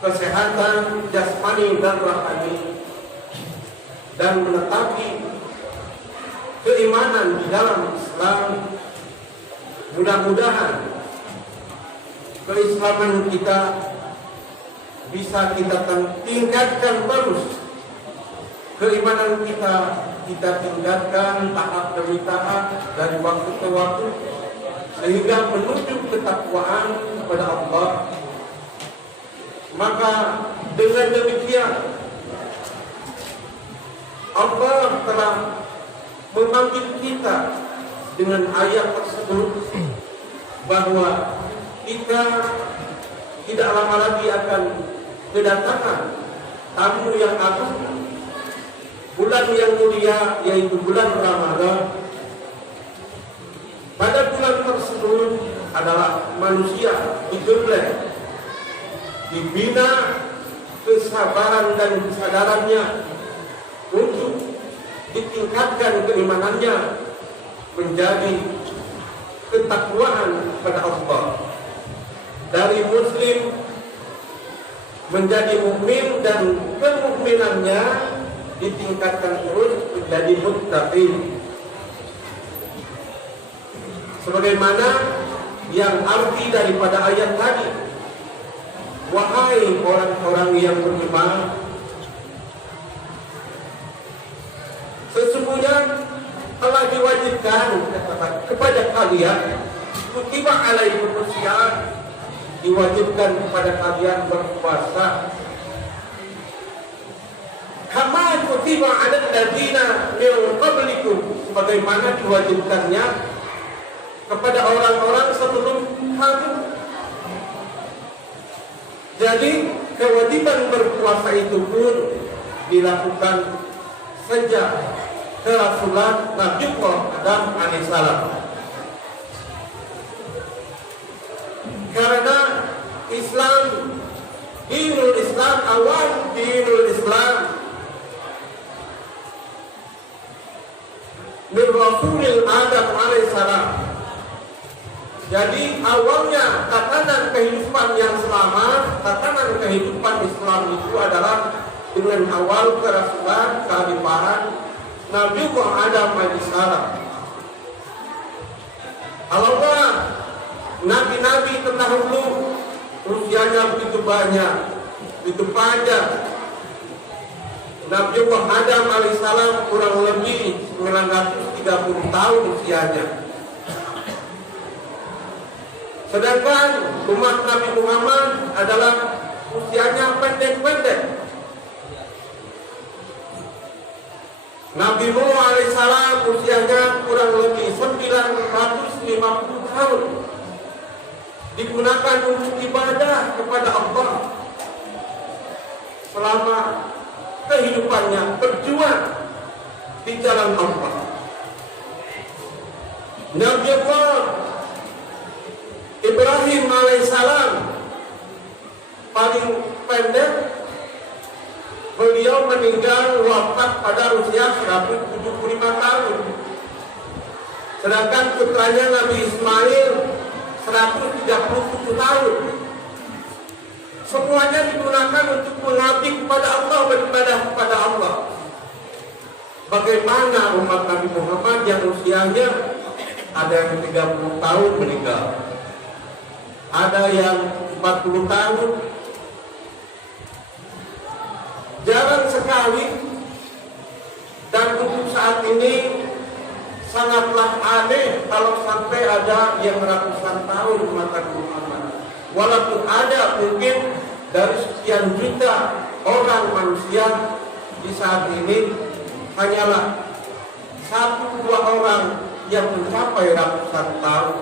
kesehatan jasmani dan rohani, dan menetapi keimanan di dalam Islam. Mudah-mudahan keislaman kita bisa kita tingkatkan terus, keimanan kita tingkatkan tahap demi tahap dari waktu ke waktu, sehingga menuju ketakwaan kepada Allah. Maka dengan demikian Allah telah memanggil kita dengan ayat tersebut bahwa kita tidak lama lagi akan kedatangan tamu yang agung, bulan yang mulia, yaitu bulan Ramadan. Pada bulan tersebut adalah manusia digembleng, dibina kesabaran dan kesadarannya untuk ditingkatkan keimanannya menjadi ketakwaan kepada Allah, dari muslim menjadi mukmin, dan kemukminannya ditingkatkan terus menjadi muttaqin. Sebagaimana yang arti daripada ayat tadi, wahai orang-orang yang beriman, sesungguhnya telah diwajibkan kepada kalian, kutiba alaikum syiyam, diwajibkan kepada kalian berpuasa, kama kutiba alal ladzina min qablikum, sebagaimana diwajibkannya kepada orang-orang sebelum kamu. Jadi kewajiban berpuasa itu pun dilakukan sejak kerasulan Nabi Adam alaihissalam. Karena Islam, dinul Islam, awal dinul Islam min Rasulil Adam alaihissalam. Jadi awalnya tatanan kehidupan yang selamat, tatanan kehidupan Islam itu adalah dengan awal kerasulan, kekhalifahan Nabi Adam alaihissalam. Allah, nabi-nabi terdahulu usianya begitu banyak, begitu panjang. Nabi Adam alaihissalam kurang lebih 930 tahun usianya. Sedangkan umat Nabi Muhammad adalah usianya pendek-pendek. Nabi Nuh alaihissalam usianya kurang lebih 950 tahun, digunakan untuk ibadah kepada Allah selama kehidupannya berjuang di jalan Allah. Nabi Allah Ibrahim alaihissalam paling pendek, beliau meninggal wafat pada usia 175 tahun. Sedangkan putranya Nabi Ismail 137 tahun. Semuanya digunakan untuk mengabdi kepada Allah, beribadah kepada Allah. Bagaimana umat Nabi Muhammad yang usianya ada yang 30 tahun meninggal, ada yang 40 tahun. Jarang sekali, dan untuk saat ini sangatlah aneh kalau sampai ada yang ratusan tahun umat Nabi Muhammad. Walaupun ada mungkin dari sekian juta orang manusia di saat ini, hanyalah 1-2 orang yang mencapai ratusan tahun.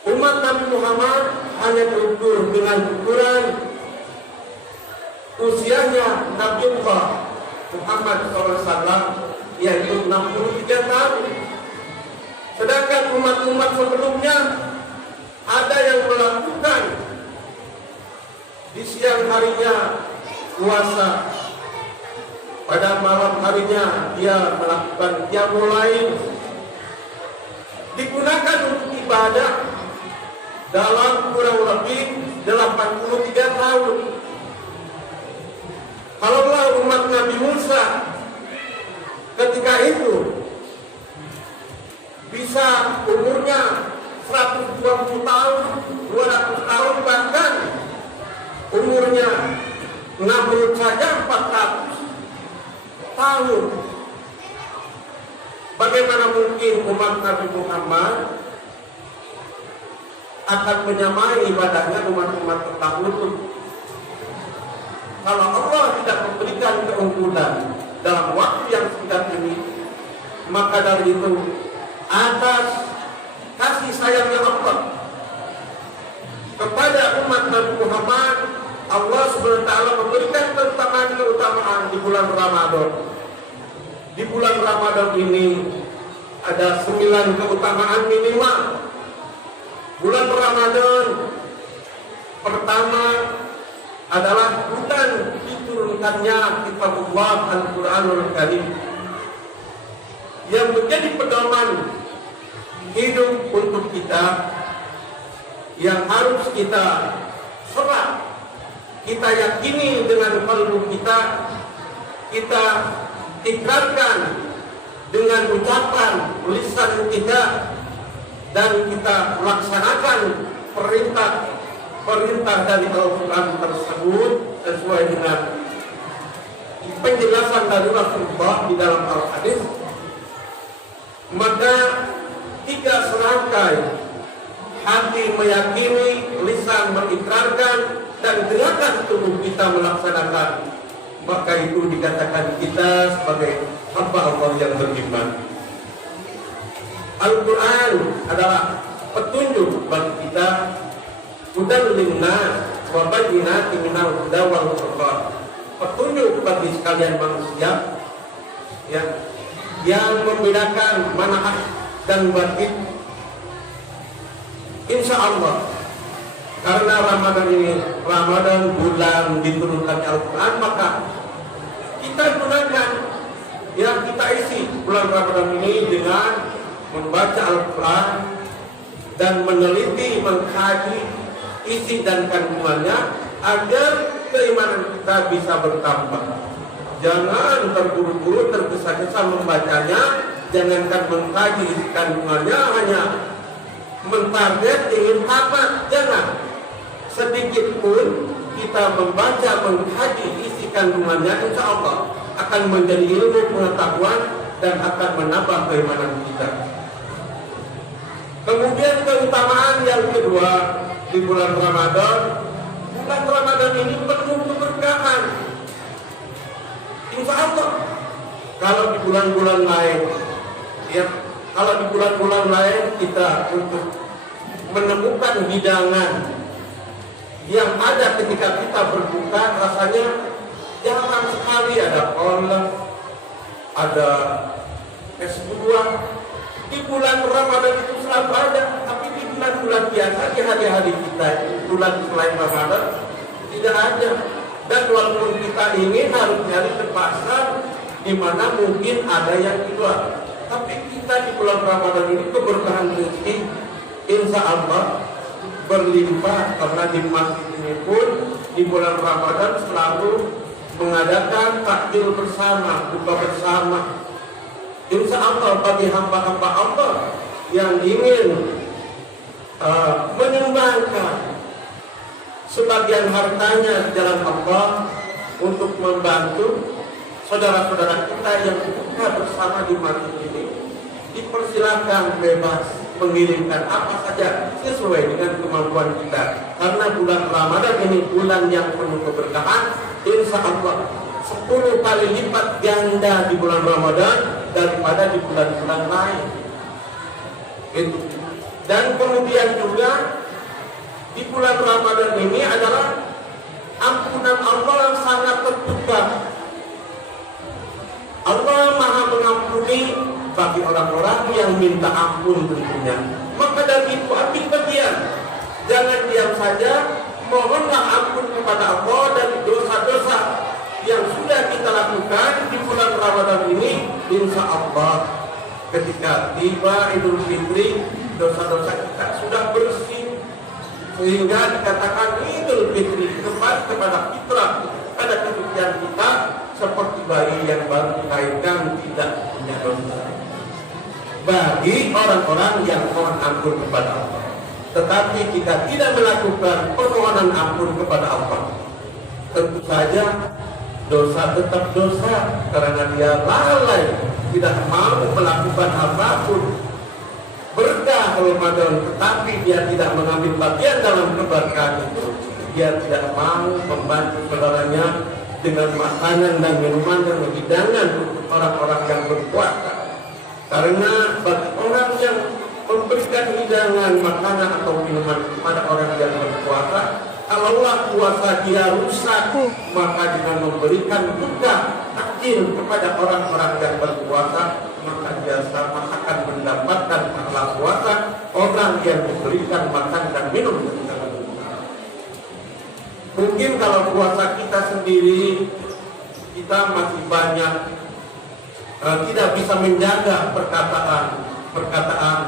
Umat Nabi Muhammad hanya terukur dengan ukuran usianya Nabi Muhammad SAW, yaitu 63 tahun. Sedangkan umat-umat sebelumnya ada yang melakukan di siang harinya puasa, pada malam harinya dia melakukan qiyamul lail, digunakan untuk ibadah. dalam kurang lebih 83 tahun. Kalaulah umat Nabi Musa ketika itu bisa umurnya 120 tahun, 200 tahun, bahkan umurnya Namrud saja 400 tahun. Bagaimana mungkin umat Nabi Muhammad akan menyamai ibadahnya umat-umat terdahulu? Kalau Allah tidak memberikan keunggulan dalam waktu yang singkat ini, maka dari itu atas kasih sayangnya Allah kepada umat Nabi Muhammad, Allah SWT memberikan keutamaan di bulan Ramadan. Di bulan Ramadan ini ada 9 keutamaan minimal. Bulan Ramadan pertama adalah bulan diturunkannya kitabullah Al-Quranul Karim yang menjadi pedoman hidup untuk kita, yang harus kita serap, kita yakini dengan kalbu kita, kita ikrarkan dengan ucapan lisan kita, dan kita laksanakan perintah dari Al-Quran tersebut sesuai dengan penjelasan dari Rasulullah di dalam Al-Hadis. Maka 3 serangkai, hati meyakini, lisan mengikrarkan, dan gerakan tubuh kita melaksanakan, maka itu dikatakan kita sebagai hamba Allah yang beriman. Al-Quran adalah petunjuk bagi kita, hudan linnas wa bayyinatin minal huda wal furqan, petunjuk bagi sekalian manusia, ya, yang membedakan mana hak dan batil. Insya Allah, karena Ramadan ini Ramadan bulan diturunkan Al-Quran, maka kita gunakan, ya, kita isi bulan Ramadan ini dengan membaca Al-Quran dan meneliti, mengkaji isi dan kandungannya agar keimanan kita bisa bertambah. Jangan terburu-buru, tergesa-gesa membacanya, jangankan mengkaji isi kandungannya, hanya mentarget ingin tamat. Jangan. Sedikit pun kita membaca, mengkaji isi kandungannya, insya Allah akan menjadi ilmu pengetahuan dan akan menambah keimanan kita. Kemudian keutamaan yang kedua di bulan Ramadan, bulan Ramadan ini penuh keberkahan. Insya Allah, kalau di bulan-bulan lain, ya, kalau di bulan-bulan lain kita untuk menemukan hidangan yang ada ketika kita berbuka, rasanya jarang sekali. Ada kolak, ada es buah. Di bulan Ramadan itu selalu ada, tapi di bulan-bulan biasa, di hari-hari kita, bulan selain Ramadan, tidak ada. Dan walaupun kita ingin harus nyari ke pasar, di mana mungkin ada yang jual, tapi kita di bulan Ramadan ini keberkahan rezeki, insya Allah berlimpah, karena di masjid ini pun di bulan Ramadan selalu mengadakan takjil bersama, buka bersama. Insya Allah bagi hamba-hamba Allah yang ingin menyumbangkan sebagian hartanya di jalan Allah untuk membantu saudara-saudara kita yang buka bersama di masjid ini, dipersilakan bebas mengirimkan apa saja sesuai dengan kemampuan kita. Karena bulan Ramadan ini bulan yang penuh keberkahan, insya Allah 10 kali lipat ganda di bulan Ramadan daripada di bulan-bulan lain. Dan kemudian juga di bulan Ramadan ini adalah ampunan Allah yang sangat terbuka. Allah Maha mengampuni bagi orang-orang yang minta ampun tentunya. Maka dari itu ambil bagian, jangan diam saja, mohonlah ampun kepada Allah dari dosa-dosa yang sudah kita lakukan di bulan Ramadan ini. Insya Allah ketika tiba Idul Fitri, dosa-dosa kita sudah bersih, Sehingga dikatakan Idul Fitri kembali kepada fitrah, pada kesucian kita, seperti bayi yang baru dilahirkan tidak punya dosa. Bagi orang-orang yang mohon ampun kepada Allah. Tetapi jika tidak melakukan permohonan ampun kepada Allah, tentu saja dosa tetap dosa karena dia lalai, tidak mau melakukan apapun berkah Ramadan, tetapi dia tidak mengambil bagian dalam keberkahan itu. Dia tidak mau membantu saudaranya dengan makanan dan minuman dan hidangan untuk orang-orang yang berpuasa. Karena bagi orang yang memberikan hidangan, makanan atau minuman kepada orang yang berpuasa, kalaulah puasa dia rusak, maka dengan memberikan juga takdir kepada orang-orang yang berpuasa, maka dia sama akan mendapatkan pahala puasa orang yang diberikan makan dan minum. Mungkin kalau puasa kita sendiri, kita masih banyak tidak bisa menjaga perkataan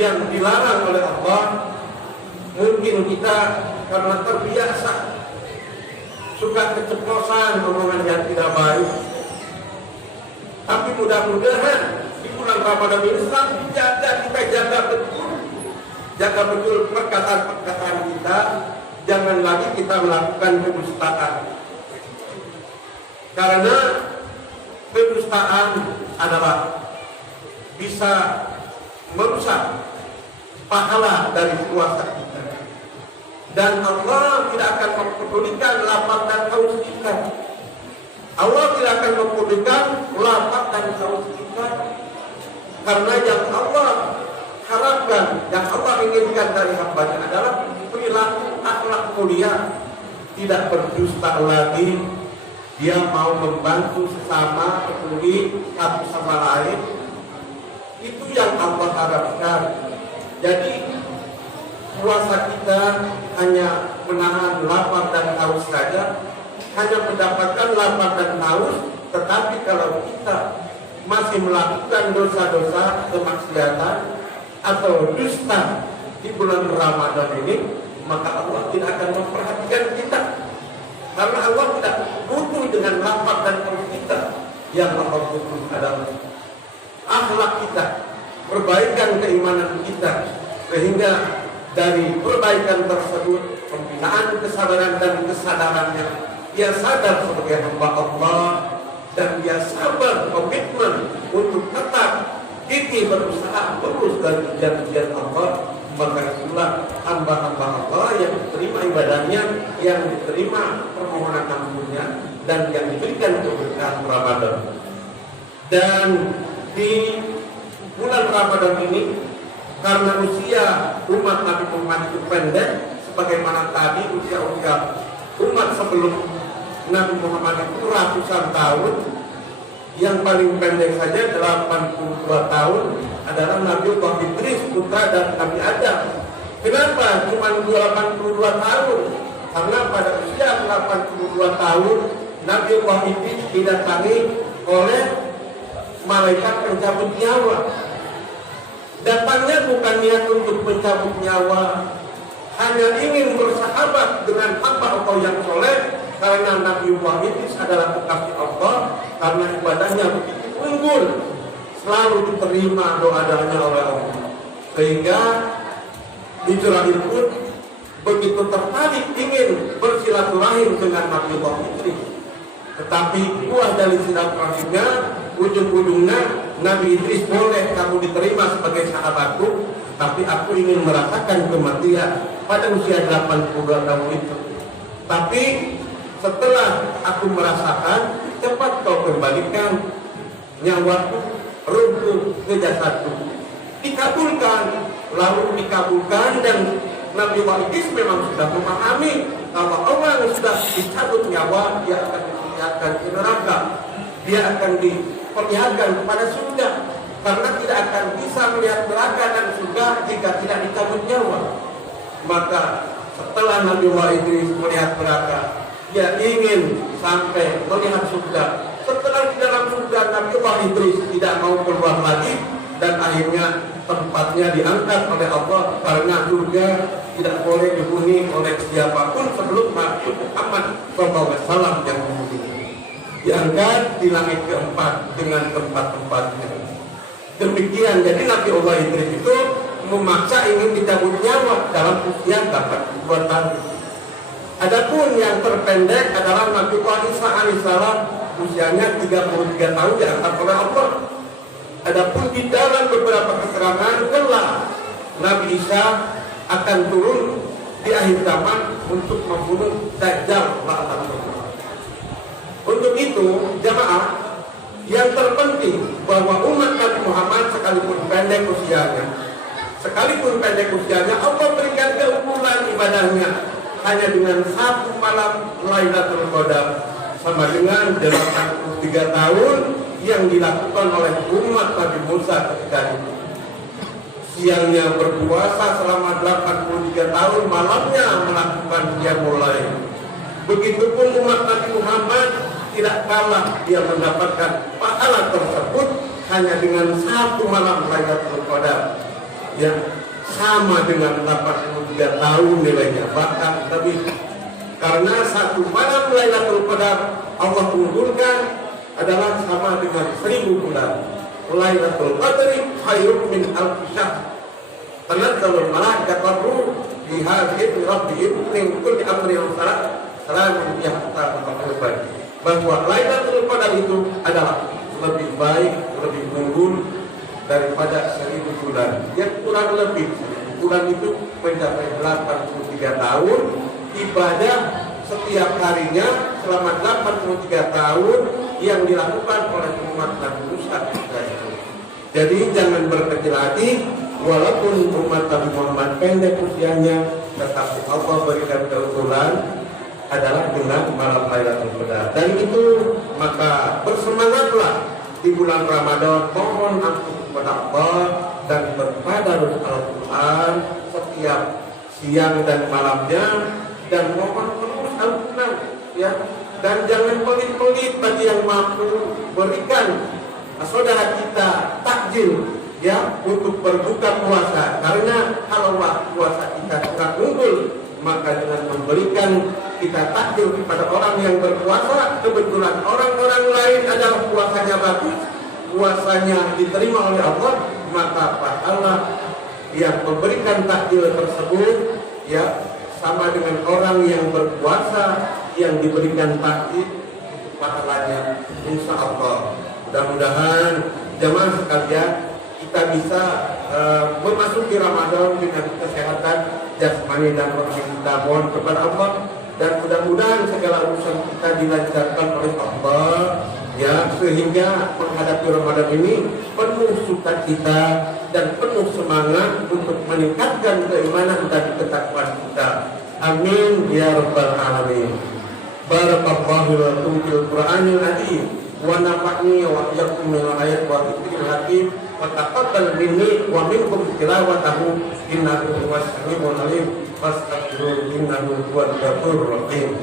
yang dilarang oleh Allah. Mungkin kita karena terbiasa suka keceplosan omongan yang tidak baik. Tapi mudah-mudahan di bulan Ramadan ini kita jaga betul perkataan kita. Jangan lagi kita melakukan kedustaan. Karena kedustaan adalah bisa merusak pahala dari puasa kita. Dan Allah tidak akan mempedulikan lapar dan haus kita. Allah tidak akan mempedulikan lapar dan haus kita. Karena yang Allah harapkan, yang Allah inginkan dari hambanya adalah perilaku akhlak mulia, tidak berdusta lagi. Dia mau membantu sesama, peduli satu sama lain. Itu yang Allah harapkan. Jadi puasa kita hanya menahan lapar dan haus saja, hanya mendapatkan lapar dan haus. Tetapi kalau kita masih melakukan dosa-dosa kemaksiatan atau dusta di bulan Ramadan ini, maka Allah tidak akan memperhatikan kita. Karena Allah tidak butuh dengan lapar dan haus kita. Yang Allah butuh adalah akhlak kita, perbaikan keimanan kita, sehingga dari perbaikan tersebut, pembinaan kesabaran dan kesadarannya, dia sadar sebagai hamba Allah dan dia sabar komitmen untuk tetap gigih berusaha lurus dari ujian-ujian Allah. Maka itulah hamba-hamba Allah yang diterima ibadahnya, yang diterima permohonan ampunnya, dan yang diberikan keberkahan Ramadan. Dan di bulan Ramadan ini, karena usia umat Nabi Muhammad itu pendek, sebagaimana tadi usia umat sebelum Nabi Muhammad itu ratusan tahun, yang paling pendek saja 82 tahun adalah Nabi Allah Idris, putra dan Nabi Adam. Kenapa cuma 82 tahun? Karena pada usia 82 tahun Nabi Allah Idris didatangi oleh malaikat pencabut nyawa. Datangnya bukan niat untuk mencabut nyawa, hanya ingin bersahabat dengan hamba Allah yang soleh. Karena Nabi Allah Idris adalah kekasih Allah, karena ibadahnya begitu unggul, selalu diterima doa-doanya oleh Allah. Sehingga Israel pun begitu tertarik ingin bersilaturahim dengan Nabi Allah Idris. Tetapi buah dari silaturahimnya, ujung-ujungnya Nabi Idris, boleh kamu diterima sebagai sahabatku, tapi aku ingin merasakan kematian pada usia 82 tahun itu. Tapi setelah aku merasakan, cepat kau kembalikan nyawaku, ruhku ke jasadku. Dikabulkan, lalu dikabulkan, dan Nabi Idris memang sudah memahami kalau orang yang sudah dicabut nyawa, dia akan diperlihatkan ke neraka, dia akan diperlihatkan kepada surga, karena tidak akan bisa melihat neraka dan surga jika tidak dicabut nyawa. Maka setelah Nabi Idris melihat neraka, dia ingin sampai melihat surga. Setelah di dalam surga, Nabi Idris tidak mau keluar lagi, dan akhirnya tempatnya diangkat oleh Allah, karena surga tidak boleh dihuni oleh siapapun sebelum Nabi Muhammad SAW yang menghuni. Diangkat di langit keempat dengan tempat-tempatnya. Demikian, jadi Nabi Allah Idris itu memaksa ingin dicabut nyawa dalam usia 82 tahun. Adapun yang terpendek adalah Nabi Isa alaihissalam, usianya 33 tahun diangkat oleh Allah. Adapun di dalam beberapa keterangan kelak Nabi Isa akan turun di akhir zaman untuk membunuh Dajjal la'natullah. Untuk itu jamaah, yang terpenting bahwa umat Nabi Muhammad sekalipun pendek usianya, Allah berikan keunggulan ibadahnya hanya dengan 1 malam Lailatul Qadar, sama dengan 83 tahun yang dilakukan oleh umat Nabi Musa ketika itu. Siangnya berpuasa selama 83 tahun, malamnya melakukan qiyamul lail. Begitupun umat Nabi Muhammad tidak kalah dia mendapatkan pahala tersebut hanya dengan 1 malam Lailatul Qadar yang sama dengan 83 tahun nilainya, bahkan lebih. Karena 1 malam Lailatul Qadar Allah unggulkan adalah sama dengan 1000 bulan. Lailatul Qadri khairun min alfi syahr. Tanazzalul malaikatu war-ruh fiha bi rabbihim min kulli amrin salamun hiya hatta matla'il fajr. Bahwa Lailatul Qadar itu adalah lebih baik, lebih unggul daripada 1000 bulan. Yang kurang lebih 1000 bulan itu mencapai 83 tahun ibadah setiap harinya selama 83 tahun yang dilakukan oleh umat Nabi Musa. Jadi jangan berkecil hati, walaupun umat Nabi Muhammad pendek usianya, tetapi Allah berikan keunggulan adalah dengan malam Lailatul Qadar. Dan itu maka bersemangatlah di bulan Ramadan, mohon ampun kepada Allah dan bertadarus Al-Quran setiap siang dan malamnya, dan mohon terus ampunan, ya. Dan jangan pelit-pelit bagi yang mampu, berikan saudara kita takjil, ya, untuk berbuka puasa. Karena kalau puasa kita tidak unggul, maka dengan memberikan kita takjil kepada orang yang berpuasa, kebetulan orang-orang lain adalah puasanya bagus, puasanya diterima oleh Allah, maka pahala yang memberikan takjil tersebut, ya, sama dengan orang yang berpuasa yang diberikan takjil pahalanya, insya Allah. Mudah-mudahan jemaah sekalian kita bisa memasuki Ramadan dengan kesehatan jasmani dan rohani kita. Mohon kepada Allah, dan mudah-mudahan segala urusan kita dilancarkan oleh Allah, ya, sehingga menghadapi Ramadan ini penuh sukacita dan penuh semangat untuk meningkatkan keimanan dan ketakwaan kita. Amin ya rabbal alamin. Barakallahu lakum fil Qur'anil azim wa nafa'ni wa iyyakum min ayat wa dzikril hakim wa taqabbal minni wa minkum tilawatahu innahu huwas samiul alim. Fastaghfiruhu innahu huwal ghafurur rahim.